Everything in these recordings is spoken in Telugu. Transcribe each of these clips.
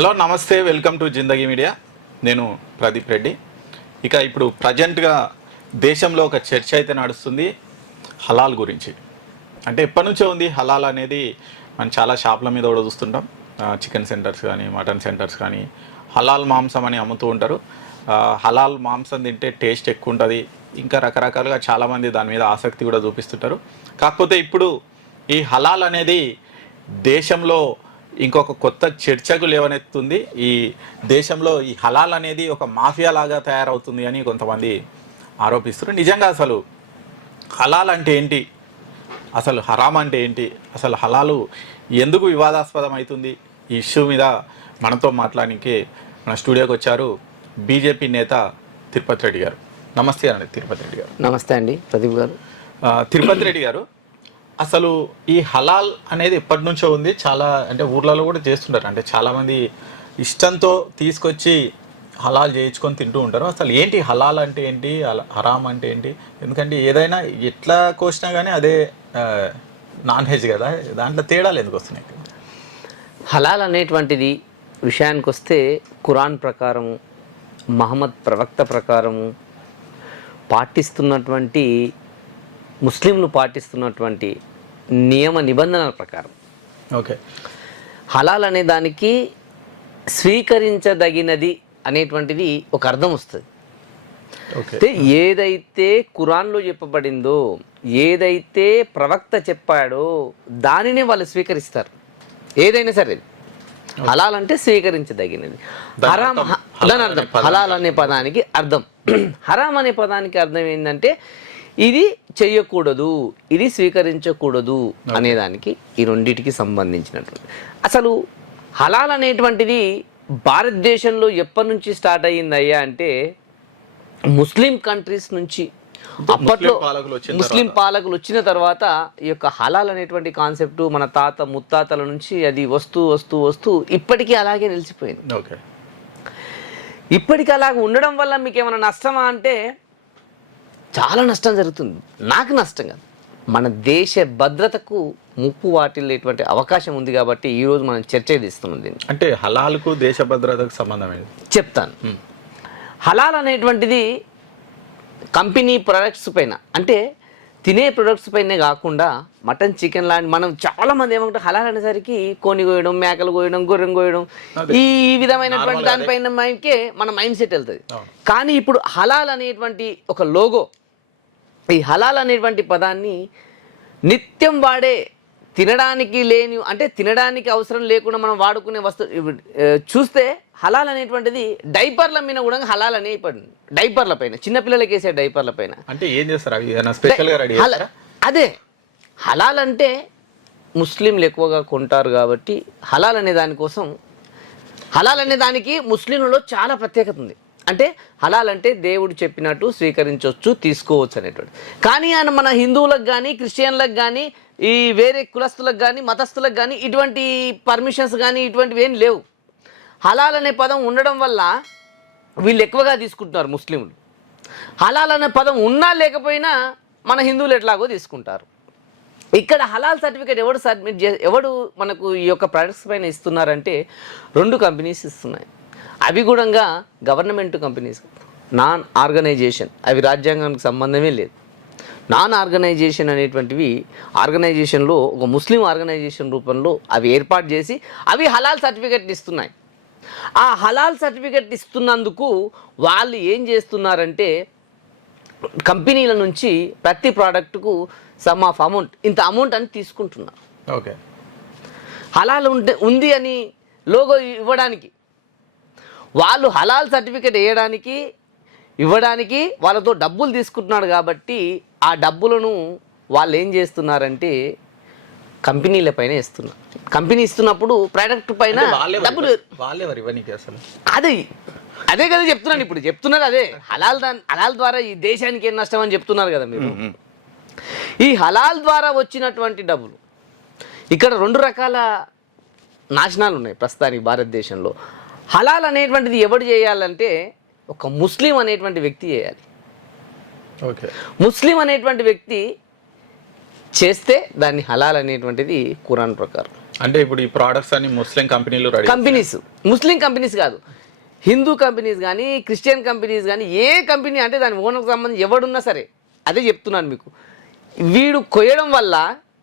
హలో నమస్తే, వెల్కమ్ టు జిందగీ మీడియా. నేను ప్రదీప్ రెడ్డి. ఇప్పుడు ప్రజెంట్గా దేశంలో ఒక చర్చ అయితే నడుస్తుంది హలాల్ గురించి. అంటే ఎప్పటి నుంచో ఉంది హలాల్ అనేది. మనం చాలా షాపుల మీద కూడా చూస్తుంటాం, చికెన్ సెంటర్స్ కానీ మటన్ సెంటర్స్ కానీ హలాల్ మాంసం అని అమ్ముతూ ఉంటారు. హలాల్ మాంసం తింటే టేస్ట్ ఎక్కువ ఉంటుంది, ఇంకా రకరకాలుగా చాలామంది దాని మీద ఆసక్తి కూడా చూపిస్తుంటారు. కాకపోతే ఇప్పుడు ఈ హలాల్ అనేది దేశంలో ఇంకొక కొత్త చర్చకు లేవనెత్తుంది. ఈ దేశంలో ఈ హలాల్ అనేది ఒక మాఫియా లాగా తయారవుతుంది అని కొంతమంది ఆరోపిస్తారు. నిజంగా అసలు హలాల్ అంటే ఏంటి, అసలు హరామ్ అంటే ఏంటి, అసలు హలాలు ఎందుకు వివాదాస్పదం అవుతుంది, ఈ ఇష్యూ మీద మనతో మాట్లాడడానికి మన స్టూడియోకి వచ్చారు బీజేపీ నేత తిరుపతి రెడ్డి గారు. నమస్తే అండి తిరుపతి రెడ్డి గారు. నమస్తే అండి ప్రదీప్ గారు. తిరుపతి రెడ్డి గారు, అసలు ఈ హలాల్ అనేది ఎప్పటి నుంచో ఉంది. చాలా అంటే ఊర్లలో కూడా చేస్తుంటారు. అంటే చాలామంది ఇష్టంతో తీసుకొచ్చి హలాల్ చేయించుకొని తింటూ ఉంటారు. అసలు ఏంటి హలాల్ అంటే ఏంటి, హరామ్ అంటే ఏంటి? ఎందుకంటే ఏదైనా ఎట్లా కోసినా కానీ అదే నాన్ వెజ్ కదా, దాంట్లో తేడాలు ఎందుకు వస్తున్నాయి? హలాల్ అనేటువంటిది విషయానికి వస్తే ఖురాన్ ప్రకారము, మహమ్మద్ ప్రవక్త ప్రకారము పాటిస్తున్నటువంటి ముస్లింలు పాటిస్తున్నటువంటి నియమ నిబంధనల ప్రకారం ఓకే హలాల్ అనే దానికి స్వీకరించదగినది అనేటువంటిది ఒక అర్థం వస్తుంది. అయితే ఏదైతే ఖురాన్లో చెప్పబడిందో, ఏదైతే ప్రవక్త చెప్పాడో దానినే వాళ్ళు స్వీకరిస్తారు. ఏదైనా సరే హలాల్ అంటే స్వీకరించదగినది. హరామ్ దాని అర్థం, హలాల్ అనే పదానికి అర్థం. హరామ్ అనే పదానికి అర్థం ఏంటంటే ఇది చెయ్యకూడదు, ఇది స్వీకరించకూడదు అనేదానికి, ఈ రెండింటికి సంబంధించినటువంటి. అసలు హలాల్ అనేటువంటిది భారతదేశంలో ఎప్పటి నుంచి స్టార్ట్ అయ్యిందయ్యా అంటే ముస్లిం కంట్రీస్ నుంచి. అప్పట్లో ముస్లిం పాలకులు వచ్చిన తర్వాత ఈ యొక్క హలాల్ అనేటువంటి కాన్సెప్ట్ మన తాత ముత్తాతల నుంచి అది వస్తూ వస్తూ వస్తూ ఇప్పటికీ అలాగే నిలిచిపోయింది. ఇప్పటికీ అలాగే ఉండడం వల్ల మీకు ఏమైనా నష్టమా అంటే చాలా నష్టం జరుగుతుంది. నాకు నష్టం కాదు, మన దేశ భద్రతకు ముప్పు వాటిల్లేటువంటి అవకాశం ఉంది. కాబట్టి ఈరోజు మనం చర్చ తీస్తున్నాం దీన్ని. అంటే హలాల్కు దేశ భద్రతకు సంబంధం ఏంటి చెప్తాను. హలాల్ అనేటువంటిది కంపెనీ ప్రొడక్ట్స్ పైన, అంటే తినే ప్రొడక్ట్స్ పైనే కాకుండా మటన్ చికెన్ లాంటి, మనం చాలామంది ఏమంటారు హలాల్ అనేసరికి కోని కోయడం, మేకలు కోయడం, గొర్రెం కోయడం, ఈ విధమైనటువంటి దానిపైన మైండ్కే మన మైండ్ సెట్ వెళ్తుంది. కానీ ఇప్పుడు హలాల్ అనేటువంటి ఒక లోగో, ఈ హలాల్ అనేటువంటి పదాన్ని నిత్యం వాడే, తినడానికి లేని, అంటే తినడానికి అవసరం లేకుండా మనం వాడుకునే వస్తువు చూస్తే హలాల్ అనేటువంటిది డైపర్ల మీద కూడా హలాల్ అనే పడింది. డైపర్ల పైన, చిన్నపిల్లలకి వేసే డైపర్ల పైన. అంటే ఏం చేస్తారు? అదే హలాల్ అంటే ముస్లింలు ఎక్కువగా కొంటారు కాబట్టి హలాల్ అనే దానికోసం, హలాల్ అనే దానికి ముస్లింలలో చాలా ప్రత్యేకత ఉంది. అంటే హలాల్ అంటే దేవుడు చెప్పినట్టు స్వీకరించవచ్చు, తీసుకోవచ్చు అనేటువంటి. కానీ ఆయన మన హిందువులకు కానీ, క్రిస్టియన్లకు కానీ, ఈ వేరే కులస్తులకు కానీ, మతస్థులకు కానీ ఇటువంటి పర్మిషన్స్ కానీ ఇటువంటివి ఏం లేవు. హలాల్ అనే పదం ఉండడం వల్ల వీళ్ళు ఎక్కువగా తీసుకుంటున్నారు ముస్లింలు. హలాల్ అనే పదం ఉన్నా లేకపోయినా మన హిందువులు ఎట్లాగో తీసుకుంటారు. ఇక్కడ హలాల్ సర్టిఫికేట్ ఎవడు మనకు ఈ యొక్క ప్రొడక్ట్స్ పైన ఇస్తున్నారంటే 2 కంపెనీస్ ఇస్తున్నాయి. అవి కూడా గవర్నమెంట్ కంపెనీస్, నాన్ ఆర్గనైజేషన్. అవి రాజ్యాంగానికి సంబంధమే లేదు. నాన్ ఆర్గనైజేషన్ అనేటువంటివి ఆర్గనైజేషన్లో ఒక ముస్లిం ఆర్గనైజేషన్ రూపంలో అవి ఏర్పాటు చేసి అవి హలాల్ సర్టిఫికేట్ ఇస్తున్నాయి. ఆ హలాల్ సర్టిఫికేట్ ఇస్తున్నందుకు వాళ్ళు ఏం చేస్తున్నారంటే కంపెనీల నుంచి ప్రతి ప్రోడక్ట్కు సమ్ ఆఫ్ అమౌంట్, ఇంత అమౌంట్ అని తీసుకుంటున్నారు. ఓకే, హలాల్ ఉంది అని లోగో ఇవ్వడానికి, వాళ్ళు హలాల్ సర్టిఫికేట్ ఇవ్వడానికి వాళ్ళతో డబ్బులు తీసుకుంటున్నాడు. కాబట్టి ఆ డబ్బులను వాళ్ళు ఏం చేస్తున్నారంటే కంపెనీల పైన ఇస్తున్నారు. కంపెనీ ఇస్తున్నప్పుడు ప్రోడక్ట్ పైన డబ్బులు అదే కదా చెప్తున్నాను. ఇప్పుడు చెప్తున్నారు అదే హలాల్ ద్వారా ఈ దేశానికి ఏం నష్టం అని చెప్తున్నారు కదా మీరు. ఈ హలాల్ ద్వారా వచ్చినటువంటి డబ్బులు, ఇక్కడ 2 రకాల నాశనాలు ఉన్నాయి ప్రస్తుతానికి భారతదేశంలో. హలాల్ అనేటువంటిది ఎవడు చేయాలంటే ఒక ముస్లిం అనేటువంటి వ్యక్తి చేయాలి. ఓకే, ముస్లిం అనేటువంటి వ్యక్తి చేస్తే దాన్ని హలాల్ అనేటువంటిది ఖురాన్ ప్రకారం. అంటే ఇప్పుడు ఈ ప్రోడక్ట్స్ అన్ని ముస్లిం కంపెనీలు రెడీ కంపెనీస్, ముస్లిం కంపెనీస్ కాదు, హిందూ కంపెనీస్ కానీ క్రిస్టియన్ కంపెనీస్ కానీ ఏ కంపెనీ అంటే దాని ఓనర్కి సంబంధించి ఎవడున్నా సరే అదే చెప్తున్నాను మీకు. వీడు కొయ్యడం వల్ల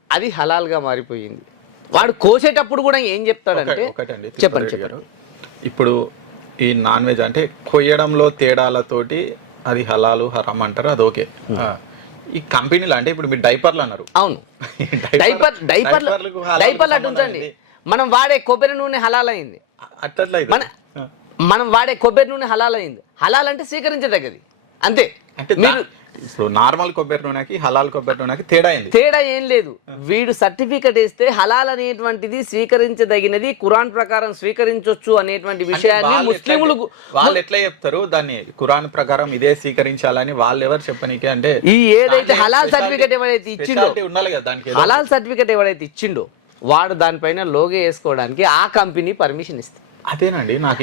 అది హలాల్గా మారిపోయింది. వాడు కోసేటప్పుడు కూడా ఏం చెప్తాడంటే ఒకటండి చెప్పండి గారు, ఇప్పుడు ఈ నాన్ వెజ్ అంటే కొయ్యడంలో తేడాలతోటి అది హలాలు హరామ్ అంటారు, అది ఓకే. ఈ కంపెనీలు అంటే ఇప్పుడు మీరు డైపర్లు అన్నారు. అవును, డైపర్లు అటు ఉంచండి. మనం వాడే కొబ్బరి నూనె హలాల్ అయింది, అట్లా మనం వాడే కొబ్బరి నూనె హలాల్ అయింది. హలాల్ అంటే స్వీకరించదగ్గది అంతే. అంటే మీరు ఇప్పుడు నార్మల్ కొబ్బరి నూనెకి హలాల్ కొబ్బరి నూనెకి తేడా ఏం లేదు. వీడు సర్టిఫికెట్ ఇస్తే హలాల్ అనేటువంటిది స్వీకరించదగినది, ఖురాన్ ప్రకారం స్వీకరించొచ్చు అనేటువంటి విషయాన్ని ముస్లింలు వాళ్ళు ఎట్లా చెప్తారు దాన్ని? ఖురాన్ ప్రకారం ఇదే స్వీకరించాలని వాళ్ళు ఎవరు చెప్పనీకి? అంటే ఈ ఏదైతే హలాల్ సర్టిఫికెట్ ఎవరైతే ఇచ్చిండో, ఉండాలి కదా దానికి, హలాల్ సర్టిఫికెట్ ఎవరైతే ఇచ్చిండో వాడు దానిపైన లోగో వేసుకోవడానికి ఆ కంపెనీ పర్మిషన్ ఇస్తుంది. అదేనండి నాకు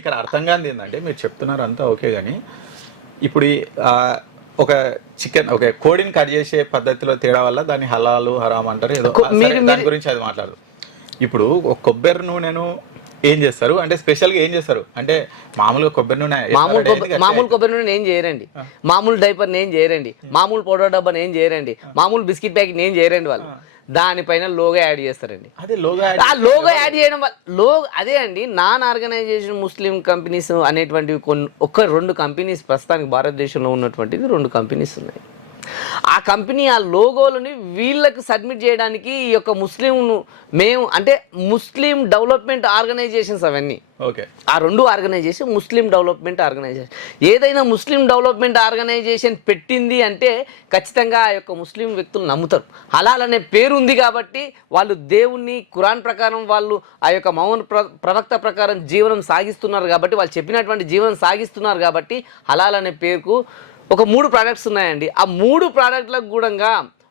ఇక్కడ అర్థం కాదు ఏంటంటే, మీరు చెప్తున్నారు అంతా ఓకే, కానీ ఇప్పుడు ఒక చికెన్ ఒక కోడిని కట్ చేసే పద్ధతిలో తేడా వల్ల దాన్ని హలాలు హరామ్ అంటారు ఏదో, దాని గురించి అది మాట్లాడదు. ఇప్పుడు ఒక కొబ్బరి నూనెను ఏం చేస్తారు అంటే స్పెషల్గా ఏం చేస్తారు అంటే మామూలుగా కొబ్బరి నూనె మామూలు కొబ్బరి నూనె ఏం చేయరండి, మామూలు డైపర్ని ఏం చేయరండి, మామూలు పౌడర్ డబ్బాని ఏం చేయరండి, మామూలు బిస్కెట్ ప్యాకెట్ ఏం చేయరండి. వాళ్ళు దానిపైన లోగో యాడ్ చేస్తారండి. అదే లోగో యాడ్ చేయడం వల్ల అదే అండి. నాన్ ఆర్గనైజేషన్ ముస్లిం కంపెనీస్ అనేటువంటివి ఒక 2 కంపెనీస్ ప్రస్తుతానికి భారతదేశంలో ఉన్నటువంటిది 2 కంపెనీస్ ఉన్నాయి. ఆ కంపెనీ ఆ లోగోలని వీళ్ళకు సబ్మిట్ చేయడానికి ఈ యొక్క మేము అంటే ముస్లిం డెవలప్మెంట్ ఆర్గనైజేషన్స్ అవన్నీ ఓకే. ఆ 2 ఆర్గనైజేషన్ ముస్లిం డెవలప్మెంట్ ఆర్గనైజేషన్. ఏదైనా ముస్లిం డెవలప్మెంట్ ఆర్గనైజేషన్ పెట్టింది అంటే ఖచ్చితంగా ఆ యొక్క ముస్లిం వ్యక్తులు నమ్ముతారు. హలాల్ అనే పేరు ఉంది కాబట్టి వాళ్ళు దేవుణ్ణి ఖురాన్ ప్రకారం వాళ్ళు ఆ యొక్క మౌన ప్రవక్త ప్రకారం జీవనం సాగిస్తున్నారు కాబట్టి, వాళ్ళు చెప్పినటువంటి జీవనం సాగిస్తున్నారు కాబట్టి హలాల్ అనే పేరుకు ఒక 3 ప్రోడక్ట్స్ ఉన్నాయండి. ఆ 3 ప్రోడక్ట్లకు కూడా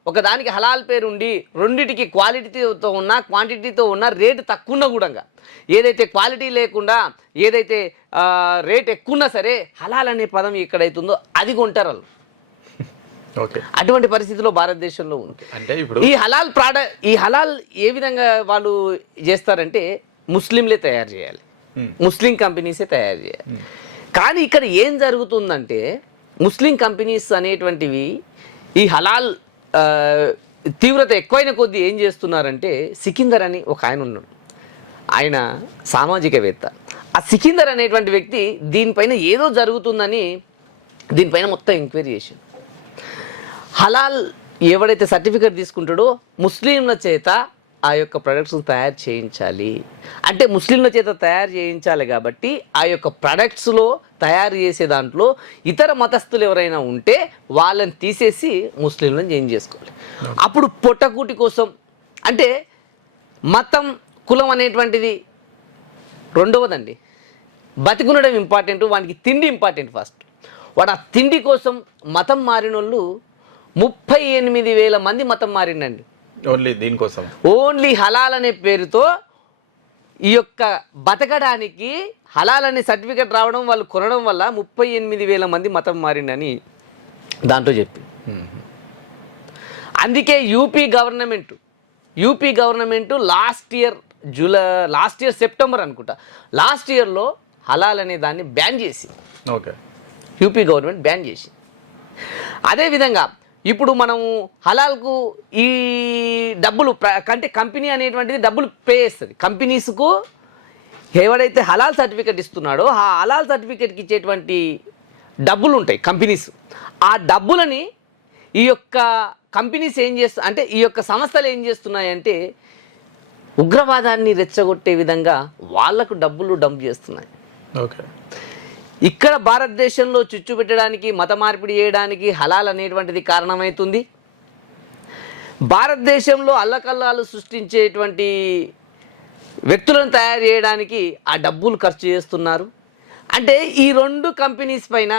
ఒకదానికి హలాల్ పేరు ఉండి రెండిటికి క్వాలిటీతో ఉన్న క్వాంటిటీతో ఉన్న రేటు తక్కువ ఉన్న కూడా, ఏదైతే క్వాలిటీ లేకుండా ఏదైతే రేట్ ఎక్కువ ఉన్నా సరే హలాల్ అనే పదం ఎక్కడైతుందో అది కొంటారు వాళ్ళు. అటువంటి పరిస్థితిలో భారతదేశంలో ఉంది. అంటే ఇప్పుడు ఈ హలాల్ ఏ విధంగా వాళ్ళు చేస్తారంటే ముస్లింలే తయారు చేయాలి, ముస్లిం కంపెనీసే తయారు చేయాలి. కానీ ఇక్కడ ఏం జరుగుతుందంటే ముస్లిం కంపెనీస్ అనేటువంటివి ఈ హలాల్ తీవ్రత ఎక్కువైన కొద్దీ ఏం చేస్తున్నారంటే, సికిందర్ అని ఒక ఆయన ఉన్నాడు, ఆయన సామాజికవేత్త. ఆ సికిందర్ అనేటువంటి వ్యక్తి దీనిపైన ఏదో జరుగుతుందని దీనిపైన మొత్తం ఎంక్వైరీ చేశాడు. హలాల్ ఎవడైతే సర్టిఫికేట్ తీసుకుంటాడో ముస్లింల చేత ఆ యొక్క ప్రొడక్ట్స్ని తయారు చేయించాలి అంటే ముస్లింల చేత తయారు చేయించాలి కాబట్టి ఆ యొక్క ప్రొడక్ట్స్లో తయారు చేసే దాంట్లో ఇతర మతస్థులు ఎవరైనా ఉంటే వాళ్ళని తీసేసి ముస్లింలను చేంజ్ చేసుకోవాలి. అప్పుడు పొట్టకూటి కోసం అంటే మతం కులం అనేటువంటిది రెండవదండి. బతికునడం ఇంపార్టెంట్, వానికి తిండి ఇంపార్టెంట్. ఫస్ట్ వాడు ఆ తిండి కోసం మతం మారిన వాళ్ళు 38,000 మంది మతం మారిండండి. ఓన్లీ దీనికోసం, ఓన్లీ హలాల్ అనే పేరుతో ఈ యొక్క బతకడానికి హలాల్ అనే సర్టిఫికెట్ రావడం వాళ్ళు కొనడం వల్ల 38,000 మంది మతం మారిండని దాంట్లో చెప్పి. అందుకే UP government last year September అనుకుంటా, లాస్ట్ ఇయర్లో హలాల్ అనే దాన్ని బ్యాన్ చేసి, ఓకే, యూపీ గవర్నమెంట్ బ్యాన్ చేసి. అదేవిధంగా ఇప్పుడు మనము హలాల్కు ఈ డబ్బులు అంటే కంపెనీ అనేటువంటిది డబ్బులు పే చేస్తుంది కంపెనీస్కు. ఎవడైతే హలాల్ సర్టిఫికెట్ ఇస్తున్నాడో ఆ హలాల్ సర్టిఫికెట్కి ఇచ్చేటువంటి డబ్బులు ఉంటాయి కంపెనీస్. ఆ డబ్బులని ఈ యొక్క కంపెనీస్ ఏం అంటే ఈ యొక్క సంస్థలు ఏం చేస్తున్నాయంటే ఉగ్రవాదాన్ని రెచ్చగొట్టే విధంగా వాళ్లకు డబ్బులు డంప్ చేస్తున్నాయి. ఓకే. ఇక్కడ భారతదేశంలో చిచ్చు పెట్టడానికి, మత మార్పిడి చేయడానికి హలాల్ అనేటువంటిది కారణమవుతుంది. భారతదేశంలో అల్లకల్లాలు సృష్టించేటువంటి వ్యక్తులను తయారు చేయడానికి ఆ డబ్బులు ఖర్చు చేస్తున్నారు. అంటే ఈ 2 కంపెనీస్ పైన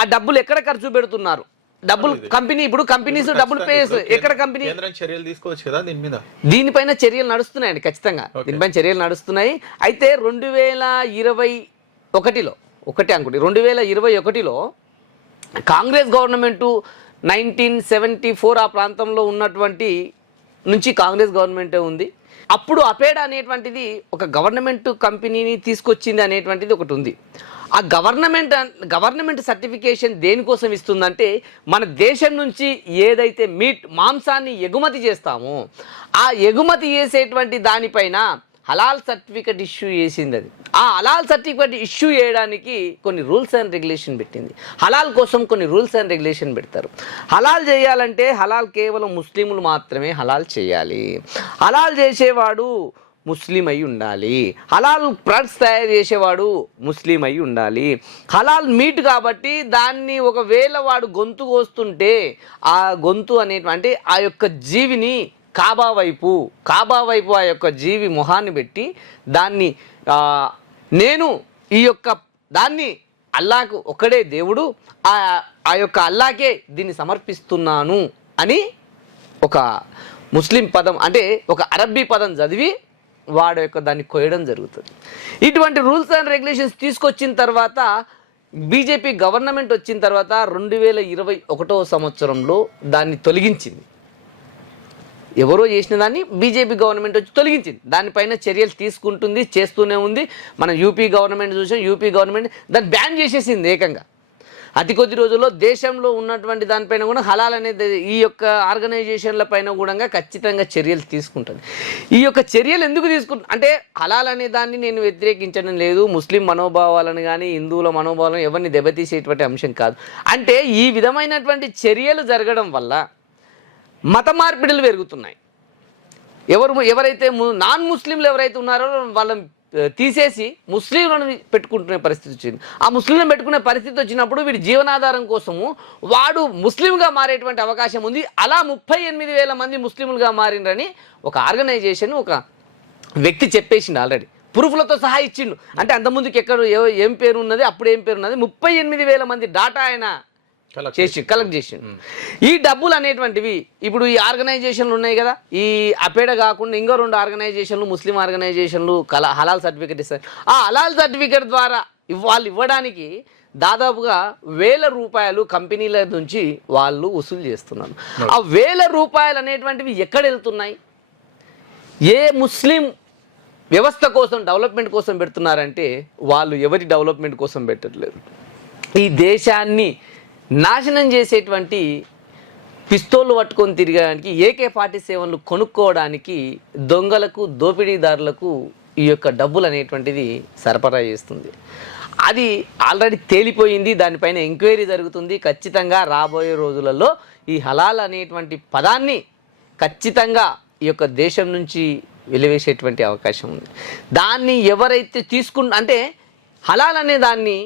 ఆ డబ్బులు ఎక్కడ ఖర్చు పెడుతున్నారు? డబ్బులు కంపెనీ, ఇప్పుడు కంపెనీస్ డబ్బులు పే చేస్తారు. ఎక్కడ కంపెనీ చర్యలు తీసుకోవచ్చు కదా దీని మీద? దీనిపైన చర్యలు నడుస్తున్నాయండి, ఖచ్చితంగా దీనిపైన చర్యలు నడుస్తున్నాయి. అయితే 2021లో 2021లో కాంగ్రెస్ గవర్నమెంటు 1974 ఆ ప్రాంతంలో ఉన్నటువంటి నుంచి కాంగ్రెస్ గవర్నమెంటే ఉంది. అప్పుడు అపేడా అనేటువంటిది ఒక గవర్నమెంట్ కంపెనీని తీసుకొచ్చింది అనేటువంటిది ఒకటి ఉంది. ఆ గవర్నమెంట్ సర్టిఫికేషన్ దేనికోసం ఇస్తుందంటే మన దేశం నుంచి ఏదైతే మాంసాన్ని ఎగుమతి చేస్తామో ఆ ఎగుమతి చేసేటువంటి దానిపైన హలాల్ సర్టిఫికేట్ ఇష్యూ చేసింది. అది ఆ హలాల్ సర్టిఫికేట్ ఇష్యూ చేయడానికి కొన్ని రూల్స్ అండ్ రెగ్యులేషన్ పెట్టింది. హలాల్ కోసం కొన్ని రూల్స్ అండ్ రెగ్యులేషన్ పెడతారు. హలాల్ చేయాలంటే హలాల్ కేవలం ముస్లింలు మాత్రమే హలాల్ చేయాలి. హలాల్ చేసేవాడు ముస్లిం అయి ఉండాలి. హలాల్ ప్రొడక్ట్స్ తయారు చేసేవాడు ముస్లిం అయి ఉండాలి. హలాల్ మీట్ కాబట్టి దాన్ని ఒకవేళ వాడు గొంతు కోస్తుంటే ఆ గొంతు అంటే ఆ యొక్క జీవిని కాబా వైపు ఆ యొక్క జీవి మొహాన్ని పెట్టి దాన్ని నేను ఈ యొక్క దాన్ని అల్లాకు ఒక్కడే దేవుడు, ఆ యొక్క అల్లాకే దీన్ని సమర్పిస్తున్నాను అని ఒక ముస్లిం పదం అంటే ఒక అరబ్బీ పదం చదివి వాడు యొక్క దాన్ని కొయ్యడం జరుగుతుంది. ఇటువంటి రూల్స్ అండ్ రెగ్యులేషన్స్ తీసుకొచ్చిన తర్వాత బీజేపీ గవర్నమెంట్ వచ్చిన తర్వాత 2021 సంవత్సరంలో దాన్ని తొలగించింది. ఎవరో చేసిన దాన్ని బీజేపీ గవర్నమెంట్ వచ్చి తొలగించింది. దానిపైన చర్యలు తీసుకుంటుంది, చేస్తూనే ఉంది. మనం యూపీ గవర్నమెంట్ చూసాం. యూపీ గవర్నమెంట్ దాన్ని బ్యాన్ చేసేసింది ఏకంగా. అతి కొద్ది రోజుల్లో దేశంలో ఉన్నటువంటి దానిపైన కూడా హలాల్ అనేది ఈ యొక్క ఆర్గనైజేషన్ల పైన కూడా ఖచ్చితంగా చర్యలు తీసుకుంటుంది. ఈ యొక్క చర్యలు ఎందుకు అంటే హలాల్ అనే దాన్ని నేను వ్యతిరేకించడం లేదు. ముస్లిం మనోభావాలను కానీ హిందువుల మనోభావాలను ఎవరిని దెబ్బతీసేటువంటి అంశం కాదు. అంటే ఈ విధమైనటువంటి చర్యలు జరగడం వల్ల మత మార్పిడులు పెరుగుతున్నాయి. ఎవరైతే నాన్ ముస్లింలు ఎవరైతే ఉన్నారో వాళ్ళని తీసేసి ముస్లింలను పెట్టుకుంటునే పరిస్థితి వచ్చింది. ఆ ముస్లింలను పెట్టుకునే పరిస్థితి వచ్చినప్పుడు వీడి జీవనాధారం కోసము వాడు ముస్లింగా మారేటువంటి అవకాశం ఉంది. అలా 38,000 మంది ముస్లింలుగా మారిండ్రని ఒక ఆర్గనైజేషన్ ఒక వ్యక్తి చెప్పేసిండు ఆల్రెడీ. ప్రూఫ్లతో సహా ఇచ్చిండు. అంటే అంతకుముందుకు ఎక్కడ ఏం పేరు ఉన్నది, అప్పుడు ఏం పేరు ఉన్నది, 38,000 మంది డాటా ఆయన కలెక్ట్ చేసి ఈ డబ్బులు అనేటువంటివి ఇప్పుడు ఈ ఆర్గనైజేషన్లు ఉన్నాయి కదా, ఈ అపేడ కాకుండా ఇంకో 2 ఆర్గనైజేషన్లు ముస్లిం ఆర్గనైజేషన్లు హలాల్ సర్టిఫికేట్ ఇస్తారు. ఆ హలాల్ సర్టిఫికేట్ ద్వారా వాళ్ళు ఇవ్వడానికి దాదాపుగా 1,000 రూపాయలు కంపెనీల నుంచి వాళ్ళు వసూలు చేస్తున్నారు. ఆ 1,000 రూపాయలు అనేటువంటివి ఎక్కడ వెళ్తున్నాయి? ఏ ముస్లిం వ్యవస్థ కోసం డెవలప్మెంట్ కోసం పెడుతున్నారంటే వాళ్ళు ఎవరి డెవలప్మెంట్ కోసం పెట్టట్లేదు. ఈ దేశాన్ని నాశనం చేసేటువంటి పిస్తోళ్ళు పట్టుకొని తిరగడానికి AK-47లు కొనుక్కోవడానికి దొంగలకు దోపిడీదారులకు ఈ యొక్క డబ్బులు అనేటువంటిది సరఫరా చేస్తుంది. అది ఆల్రెడీ తేలిపోయింది. దానిపైన ఎంక్వైరీ జరుగుతుంది. ఖచ్చితంగా రాబోయే రోజులలో ఈ హలాల్ అనేటువంటి పదాన్ని ఖచ్చితంగా ఈ యొక్క దేశం నుంచి వెలివేసేటువంటి అవకాశం ఉంది. దాన్ని ఎవరైతే అంటే హలాల్ అనే దాన్ని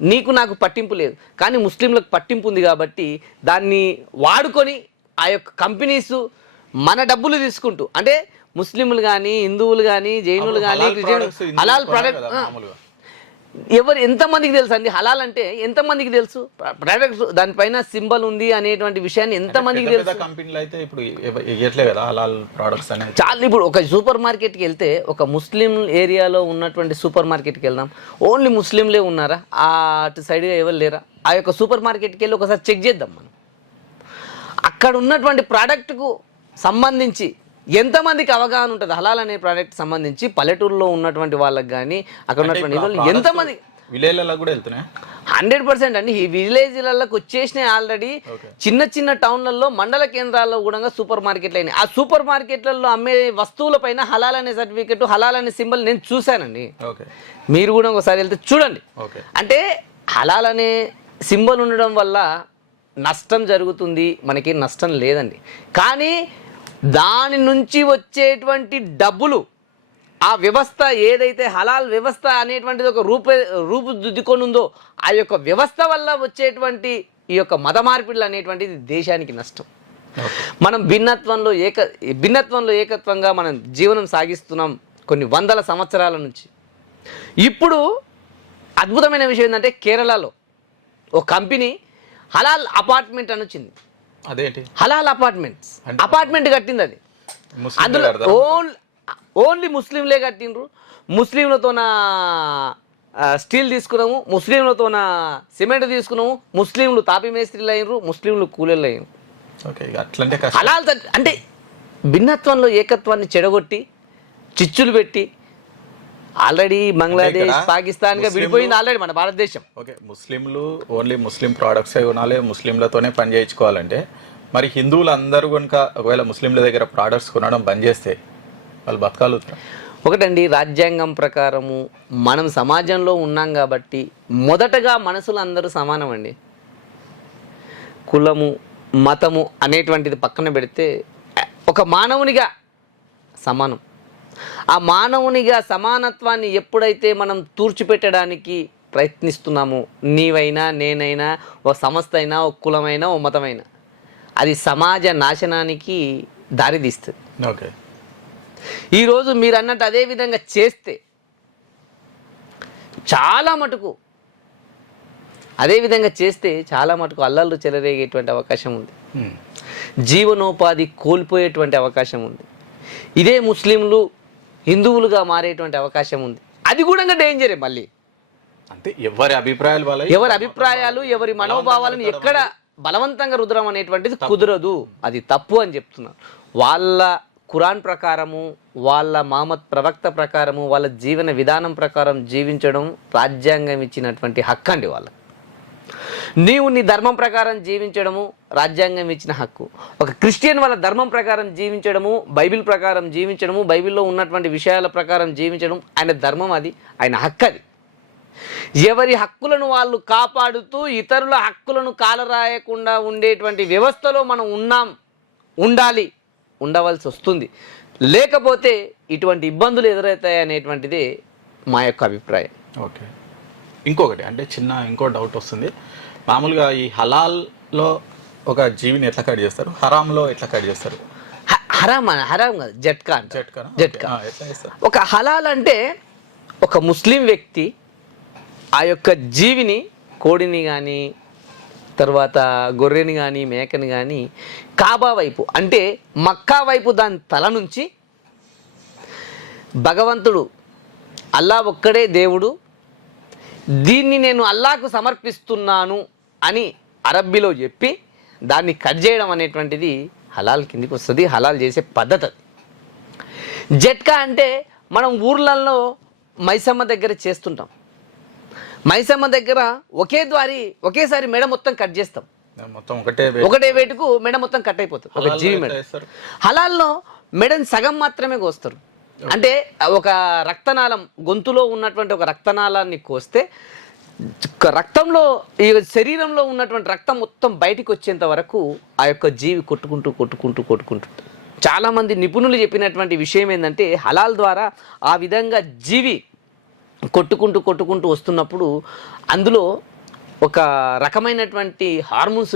నీకు నాకు పట్టింపు లేదు, కానీ ముస్లింలకు పట్టింపు ఉంది కాబట్టి దాన్ని వాడుకొని ఆ యొక్క కంపెనీస్ మన డబ్బులు తీసుకుంటూ అంటే ముస్లింలు కానీ హిందువులు కానీ జైనులు కానీ హలాల్ ప్రోడక్ట్ ఎంతమందికి తెలుసు అండి? హలాల్ అంటే ఎంతమందికి తెలుసు? ప్రోడక్ట్ దానిపైన సింబల్ ఉంది అనేటువంటి విషయాన్ని ఎంతమందికి తెలుసు? చాలా ఇప్పుడు ఒక సూపర్ మార్కెట్కి వెళ్తే ఒక ముస్లిం ఏరియాలో ఉన్నటువంటి సూపర్ మార్కెట్కి వెళ్దాం, ఓన్లీ ముస్లింలే ఉన్నారా? అటు సైడ్గా ఎవరు లేరా? ఆ యొక్క సూపర్ మార్కెట్కి వెళ్ళి ఒకసారి చెక్ చేద్దాం. మనం అక్కడ ఉన్నటువంటి ప్రోడక్ట్కు సంబంధించి ఎంతమందికి అవగాహన ఉంటుంది హలాల్ అనే ప్రోడక్ట్ సంబంధించి? పల్లెటూరులో ఉన్నటువంటి వాళ్ళకి కానీ అక్కడ ఉన్నటువంటి ఎంతమంది విలేజ్లలో కూడా వెళ్తున్నాయి 100% అండి. ఈ విలేజ్లకు వచ్చేసినాయి ఆల్రెడీ. చిన్న చిన్న టౌన్లలో మండల కేంద్రాల్లో కూడా సూపర్ మార్కెట్లు అయినాయి. ఆ సూపర్ మార్కెట్లలో అమ్మే వస్తువుల పైన హలాల్ అనే సర్టిఫికెట్ హలాల్ అనే సింబల్ నేను చూశానండి. మీరు కూడా ఒకసారి వెళ్తే చూడండి. అంటే హలాల్ అనే సింబల్ ఉండడం వల్ల నష్టం జరుగుతుంది, మనకి నష్టం లేదండి. కానీ దాని నుంచి వచ్చేటువంటి డబ్బులు ఆ వ్యవస్థ ఏదైతే హలాల్ వ్యవస్థ అనేటువంటిది ఒక రూపుదిద్దుకొని ఉందో ఆ యొక్క వ్యవస్థ వల్ల వచ్చేటువంటి ఈ యొక్క మత మార్పిడులు అనేటువంటిది దేశానికి నష్టం. మనం భిన్నత్వంలో ఏకత్వంగా మనం జీవనం సాగిస్తున్నాం కొన్ని వందల సంవత్సరాల నుంచి. ఇప్పుడు అద్భుతమైన విషయం ఏంటంటే కేరళలో ఒక కంపెనీ హలాల్ అపార్ట్మెంట్ అని వచ్చింది. అదేంటి హలాల్ అపార్ట్మెంట్ కట్టింది. అది అందులో ఓన్లీ ముస్లింలే కట్టిండ్రు. ముస్లింలతోన స్టీల్ తీసుకున్నాము, ముస్లింలతోన సిమెంట్ తీసుకున్నాము, ముస్లింలు తాపి మేస్త్రీలు అయినరు, ముస్లింలు కూలీలు అయినరు. హలాల్ అంటే భిన్నత్వంలో ఏకత్వాన్ని చెడగొట్టి చిచ్చులు పెట్టి ఆల్రెడీ బంగ్లాదేశ్ ఇక్కడ పాకిస్తాన్గా విడిపోయింది ఆల్రెడీ మన భారతదేశం. ఓకే, ముస్లింలు ఓన్లీ ముస్లిం ప్రోడక్ట్సే కొనాలి, ముస్లింలతోనే పని చేయించుకోవాలంటే మరి హిందువులు అందరూ కనుక ఒకవేళ ముస్లింల దగ్గర ప్రోడక్ట్స్ కొనడం బంద్ చేస్తే వాళ్ళు బతకాలుతారు. ఒకటండి, రాజ్యాంగం ప్రకారము మనం సమాజంలో ఉన్నాం కాబట్టి మొదటగా మనసులు అందరూ సమానం అండి. కులము మతము అనేటువంటిది పక్కన పెడితే ఒక మానవునిగా సమానం. ఆ మానవునిగా సమానత్వాన్ని ఎప్పుడైతే మనం తూర్చిపెట్టడానికి ప్రయత్నిస్తున్నామో, నీవైనా నేనైనా ఓ సంస్థ అయినా ఓ కులమైనా ఓ మతమైనా, అది సమాజ నాశనానికి దారితీస్తుంది. ఓకే, ఈరోజు మీరు అన్నట్టు అదే విధంగా చేస్తే చాలా మటుకు అల్లర్లు చెలరేగేటువంటి అవకాశం ఉంది, జీవనోపాధి కోల్పోయేటువంటి అవకాశం ఉంది. ఇదే ముస్లింలు హిందువులుగా మారేటువంటి అవకాశం ఉంది. అది కూడా డేంజరే. మళ్ళీ అంటే ఎవరి అభిప్రాయాలు ఎవరి మనోభావాలను ఎక్కడ బలవంతంగా రుద్రం అనేటువంటిది కుదరదు. అది తప్పు అని చెప్తున్నారు. వాళ్ళ ఖురాన్ ప్రకారము, వాళ్ళ మహమ్మద్ ప్రవక్త ప్రకారము, వాళ్ళ జీవన విధానం ప్రకారం జీవించడం రాజ్యాంగం ఇచ్చినటువంటి హక్కు అండి వాళ్ళకి. నీవు నీ ధర్మం ప్రకారం జీవించడము రాజ్యాంగం ఇచ్చిన హక్కు. ఒక క్రిస్టియన్ వాళ్ళ ధర్మం ప్రకారం జీవించడము, బైబిల్ ప్రకారం జీవించడము, బైబిల్లో ఉన్నటువంటి విషయాల ప్రకారం జీవించడం ఆయన ధర్మం, అది ఆయన హక్కు. అది ఎవరి హక్కులను వాళ్ళు కాపాడుతూ ఇతరుల హక్కులను కాలరాయకుండా ఉండేటువంటి వ్యవస్థలో మనం ఉండవలసి వస్తుంది. లేకపోతే ఇటువంటి ఇబ్బందులు ఎదురవుతాయి అనేటువంటిదే మా యొక్క అభిప్రాయం. ఓకే, ఇంకొకటి అంటే ఇంకో డౌట్ వస్తుంది. మామూలుగా ఈ హలాల్లో ఒక జీవిని ఎట్లా కట్ చేస్తారు, హరాంలో ఎట్లా కట్ చేస్తారు? హరాం కాదు, జట్కా. ఒక హలాల్ అంటే ఒక ముస్లిం వ్యక్తి ఆ యొక్క జీవిని, కోడిని కానీ తర్వాత గొర్రెని కానీ మేకని కానీ కాబా వైపు అంటే మక్కా వైపు దాని తల నుంచి భగవంతుడు అల్లా ఒక్కడే దేవుడు, దీన్ని నేను అల్లాకు సమర్పిస్తున్నాను అని అరబ్బీలో చెప్పి దాన్ని కట్ చేయడం అనేటువంటిది హలాల్ కిందికి వస్తుంది. హలాల్ చేసే పద్ధతి అది. జట్కా అంటే మనం ఊర్లలో మైసమ్మ దగ్గర చేస్తుంటాం. మైసమ్మ దగ్గర ఒకేసారి మెడ మొత్తం కట్ చేస్తాం. మొత్తం ఒకటే వేటుకు మెడ మొత్తం కట్ అయిపోతుంది ఒక జీవి మెడ. హలాల్లో మెడని సగం మాత్రమే కోస్తారు. అంటే ఒక రక్తనాళం, గొంతులో ఉన్నటువంటి ఒక రక్తనాళాన్ని కోస్తే రక్తంలో, ఈ శరీరంలో ఉన్నటువంటి రక్తం మొత్తం బయటికి వచ్చేంత వరకు ఆ యొక్క జీవి కొట్టుకుంటూ చాలామంది నిపుణులు చెప్పినటువంటి విషయం ఏంటంటే, హలాల్ ద్వారా ఆ విధంగా జీవి కొట్టుకుంటూ వస్తున్నప్పుడు అందులో ఒక రకమైనటువంటి హార్మోన్స్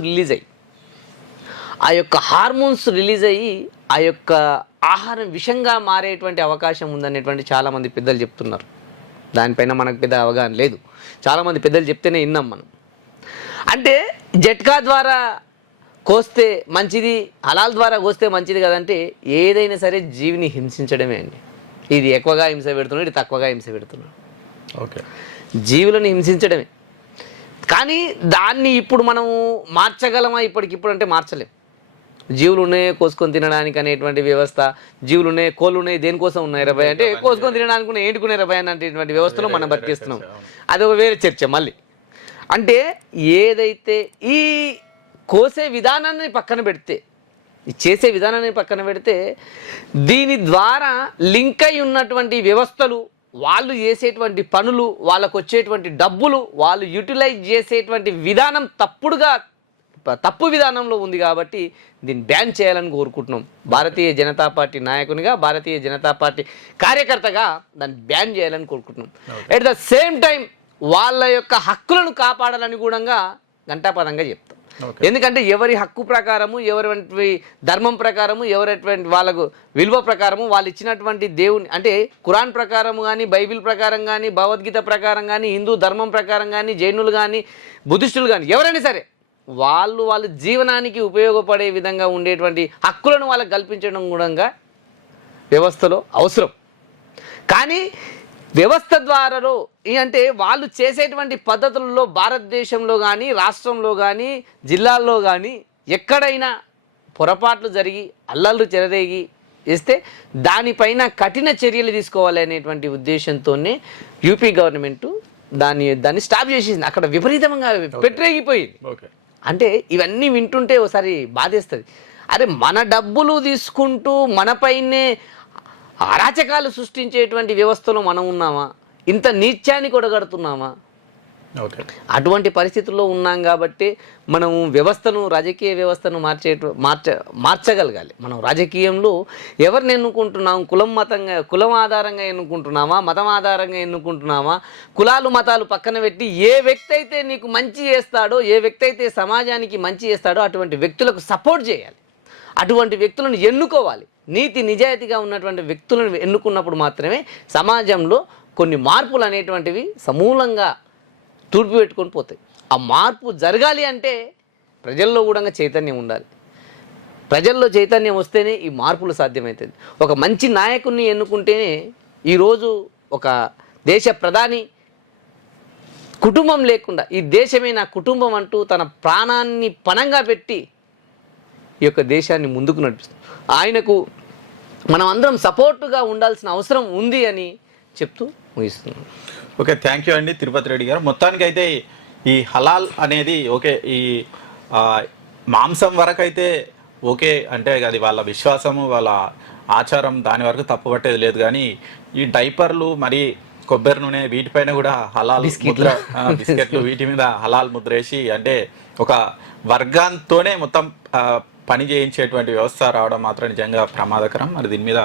రిలీజ్ అయ్యి ఆ యొక్క ఆహారం విషంగా మారేటువంటి అవకాశం ఉందనేటువంటి చాలామంది పెద్దలు చెప్తున్నారు. దానిపైన మనకు పెద్ద అవగాహన లేదు. చాలామంది పెద్దలు చెప్తేనే విన్నాం మనం. అంటే జట్కా ద్వారా కోస్తే మంచిది, హలాల్ ద్వారా కోస్తే మంచిది కదంటే, ఏదైనా సరే జీవిని హింసించడమే అండి. ఇది ఎక్కువగా హింస పెడుతున్నాడు, ఇది తక్కువగా హింస పెడుతున్నాడు. ఓకే, జీవులను హింసించడమే. కానీ దాన్ని ఇప్పుడు మనం మార్చగలమా? ఇప్పటికిప్పుడు అంటే మార్చలేం. జీవులు ఉన్నాయి కోసుకొని తినడానికి అనేటువంటి వ్యవస్థ, జీవులు ఉన్నాయి, కోళ్ళు ఉన్నాయి, దేనికోసం ఉన్నాయి 20 అంటే కోసుకొని తినడానికి ఉన్నాయి, ఏంటుకునే 20 అనేటువంటి వ్యవస్థలో మనం బతికేస్తున్నాం. అది ఒక వేరే చర్చ మళ్ళీ. అంటే ఏదైతే ఈ కోసే విధానాన్ని పక్కన పెడితే, చేసే విధానాన్ని పక్కన పెడితే, దీని ద్వారా లింక్ అయి ఉన్నటువంటి వ్యవస్థలు, వాళ్ళు చేసేటువంటి పనులు, వాళ్ళకు వచ్చేటువంటి డబ్బులు, వాళ్ళు యూటిలైజ్ చేసేటువంటి విధానం తప్పు విధానంలో ఉంది. కాబట్టి దీన్ని బ్యాన్ చేయాలని కోరుకుంటున్నాం. భారతీయ జనతా పార్టీ నాయకునిగా, భారతీయ జనతా పార్టీ కార్యకర్తగా దాన్ని బ్యాన్ చేయాలని కోరుకుంటున్నాం. ఎట్ ద సేమ్ టైం వాళ్ళ యొక్క హక్కులను కాపాడాలని కూడా ఘంటాపదంగా చెప్తాం. ఎందుకంటే ఎవరి హక్కు ప్రకారము, ఎవరి ధర్మం ప్రకారము, ఎవరైనటువంటి వాళ్ళకు విలువ ప్రకారము, వాళ్ళు ఇచ్చినటువంటి దేవుని అంటే ఖురాన్ ప్రకారము కానీ, బైబిల్ ప్రకారం కానీ, భగవద్గీత ప్రకారం కానీ, హిందూ ధర్మం ప్రకారం కానీ, జైనులు కానీ, బుద్ధిస్టులు కానీ, ఎవరైనా సరే వాళ్ళ జీవనానికి ఉపయోగపడే విధంగా ఉండేటువంటి హక్కులను వాళ్ళకు కల్పించడం కూడా వ్యవస్థలో అవసరం. కానీ వ్యవస్థ ద్వారాలో అంటే వాళ్ళు చేసేటువంటి పద్ధతులలో భారతదేశంలో కానీ, రాష్ట్రంలో కానీ, జిల్లాల్లో కానీ ఎక్కడైనా పొరపాట్లు జరిగి అల్లర్లు చెలరేగి వేస్తే దానిపైన కఠిన చర్యలు తీసుకోవాలి అనేటువంటి ఉద్దేశంతోనే యూపీ గవర్నమెంట్ దాన్ని స్టాప్ చేసేసింది. అక్కడ విపరీతంగా పెట్టరేగిపోయింది. ఓకే. అంటే ఇవన్నీ వింటుంటే ఒకసారి బాధేస్తుంది. అరే మన డబ్బులు తీసుకుంటూ మనపైనే అరాచకాలు సృష్టించేటువంటి వ్యవస్థలో మనం ఉన్నామా? ఇంత నీత్యాన్ని కొడగడుతున్నామా? ఓకే. అటువంటి పరిస్థితుల్లో ఉన్నాం కాబట్టి మనం వ్యవస్థను, రాజకీయ వ్యవస్థను మార్చగలగాలి. మనం రాజకీయంలో ఎవరిని ఎన్నుకుంటున్నాం? కులం ఆధారంగా ఎన్నుకుంటున్నామా? మతం ఆధారంగా ఎన్నుకుంటున్నామా? కులాలు మతాలు పక్కన పెట్టి ఏ వ్యక్తి అయితే నీకు మంచి చేస్తాడో, ఏ వ్యక్తి అయితే సమాజానికి మంచి చేస్తాడో అటువంటి వ్యక్తులకు సపోర్ట్ చేయాలి. అటువంటి వ్యక్తులను ఎన్నుకోవాలి. నీతి నిజాయితీగా ఉన్నటువంటి వ్యక్తులను ఎన్నుకున్నప్పుడు మాత్రమే సమాజంలో కొన్ని మార్పులు అనేటువంటివి సమూలంగా తూర్పు పెట్టుకొని పోతాయి. ఆ మార్పు జరగాలి అంటే ప్రజల్లో కూడా చైతన్యం ఉండాలి. ప్రజల్లో చైతన్యం వస్తేనే ఈ మార్పులు సాధ్యమవుతుంది. ఒక మంచి నాయకుడిని ఎన్నుకుంటేనే ఈరోజు ఒక దేశ ప్రధాని కుటుంబం లేకుండా ఈ దేశమే నా కుటుంబం అంటూ తన ప్రాణాన్ని పణంగా పెట్టి ఈ యొక్క దేశాన్ని ముందుకు నడిపిస్తుంది. ఆయనకు మనం అందరం సపోర్టుగా ఉండాల్సిన అవసరం ఉంది అని చెప్తూ ముగిస్తున్నాం. ఓకే, థ్యాంక్ యూ అండి తిరుపతి రెడ్డి గారు. మొత్తానికైతే ఈ హలాల్ అనేది ఓకే, ఈ మాంసం వరకు అయితే ఓకే, అంటే అది వాళ్ళ విశ్వాసము, వాళ్ళ ఆచారం, దాని వరకు తప్పుపట్టేది లేదు. కానీ ఈ డైపర్లు, మరి కొబ్బరి నూనె, వీటిపైన కూడా హలాల్ ముద్ర, బిస్కెట్లు, వీటి మీద హలాల్ ముద్ర వేసి, అంటే ఒక వర్గాంతోనే మొత్తం పని చేయించేటువంటి వ్యవస్థ రావడం మాత్రం నిజంగా ప్రమాదకరం. మరి దీని మీద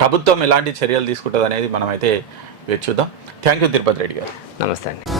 ప్రభుత్వం ఎలాంటి చర్యలు తీసుకుంటుంది అనేది మనమైతే వేచి చూద్దాం. థ్యాంక్ యూ తిరుపతి రెడ్డి గారు. నమస్తే అండి.